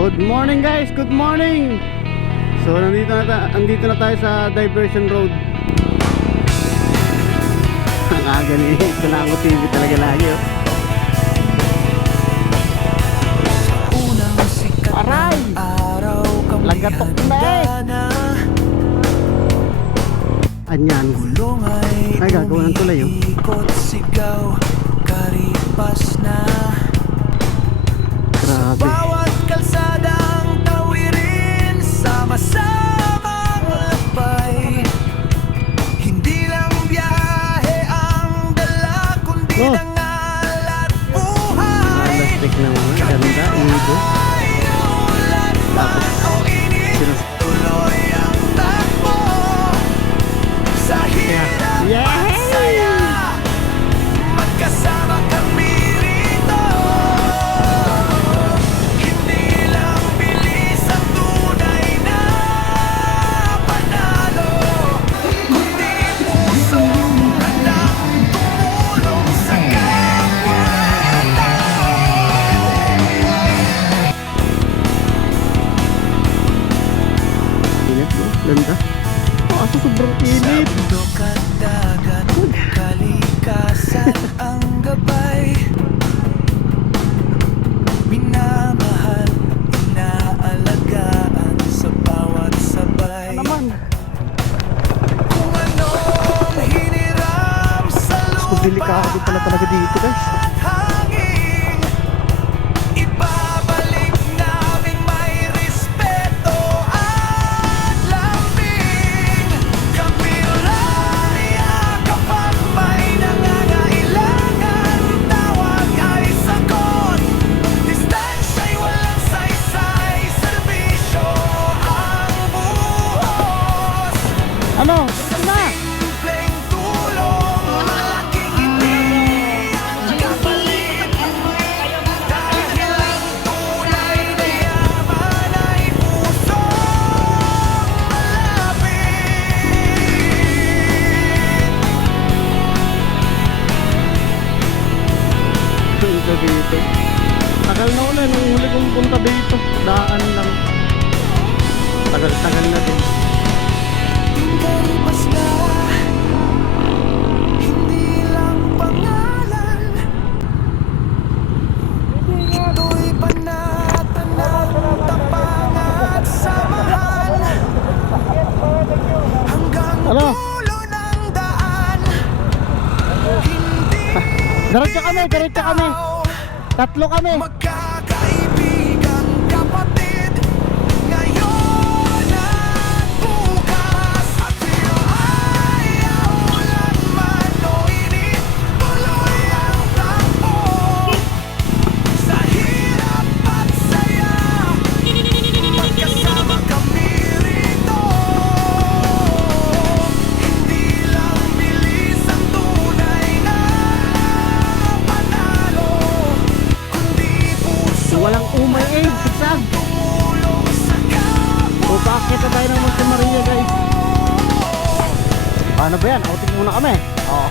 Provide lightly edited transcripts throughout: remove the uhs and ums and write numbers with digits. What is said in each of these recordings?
Good morning guys, good morning. So andito na tayo sa Diversion Road. Ang aga ni Tulango TV talaga lagi oh. Aray! Lagatok na eh! Anyan. Ay gagawin ng tulay oh. Grabe. Bawat kalsadang tawirin, sama-samang lakbay. Hindi lang biyahe ang dala, kundi dangal at buhay. Plastic naman, ganda, inigo. Ulan man o init, tuloy ang takbo. Sa hirap at saya, magkasama kami rito. Hindi lang bilis ang tunay na panalo, kundi pusong handang tumulong sa kapwa-tao. Init bro, ganda. Kaso sobrang init. Bundok at dagat, kalikasan ang gabay. Minamahal, inaalagaan sa bawat sabay. Naman. Kung anong hiniram sa Mas delikado pala talaga dito guys. at hangin, ibabalik namin may respeto at lambing. Kami lang yakap at may nangangailangan, tawag ay sagot. Distansya'y walang saysay, serbisyo ang buhos. Ano? Ano? Simpleng tulong, malaking ngiti ang kapalit. Dahil ang tunay na yaman ay pusong malapit. Punta dito. Tagal na ulit nung huli kong punta dito. Daan lang. Tagal-tagal na din. Kalipas na, hindi lang pangalan. Ito'y panatan ng tapang at samahan. Hanggang Ano? dulo ng daan. Hindi Diretso kami, diretso kami. Tatlo kami. magkakaibigang kapatid, ngayon at bukas. At ayaw ulan man o init, tuloy ang takbo. Sa hirap at saya, magkasama kami rito. Hindi lang bilis ang tunay na panalo, kundi puso Walang umay eh. Saan? tumulong sa kapwa. O bakit na tayo ng Monte Maria guys? Paano ba yan? Outing muna kami. Oo.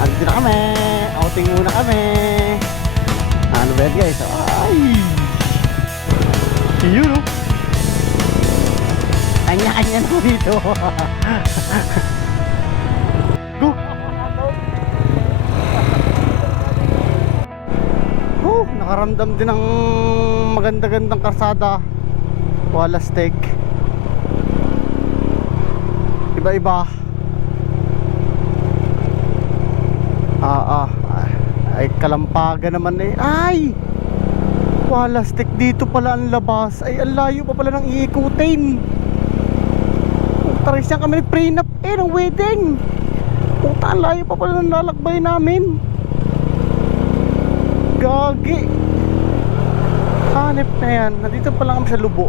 Andito na kami. Outing muna kami. Ano ba yan guys? Ay! Yun oh. Kanya-kanya na dito. Go! Nakaramdam din ng maganda-gandang karsada. Wala steak. Iba-iba. Ay kalampagan naman eh. Ay! Wala steak dito pala ang labas. Ay ang layo pa pala ng iikutin. Taris niya kami nag-prenup eh ng wedding. Puta, ang layo pa pala ng lalakbay namin. Gagi. Hanip na yan. Nandito pa lang kami sa Lubo.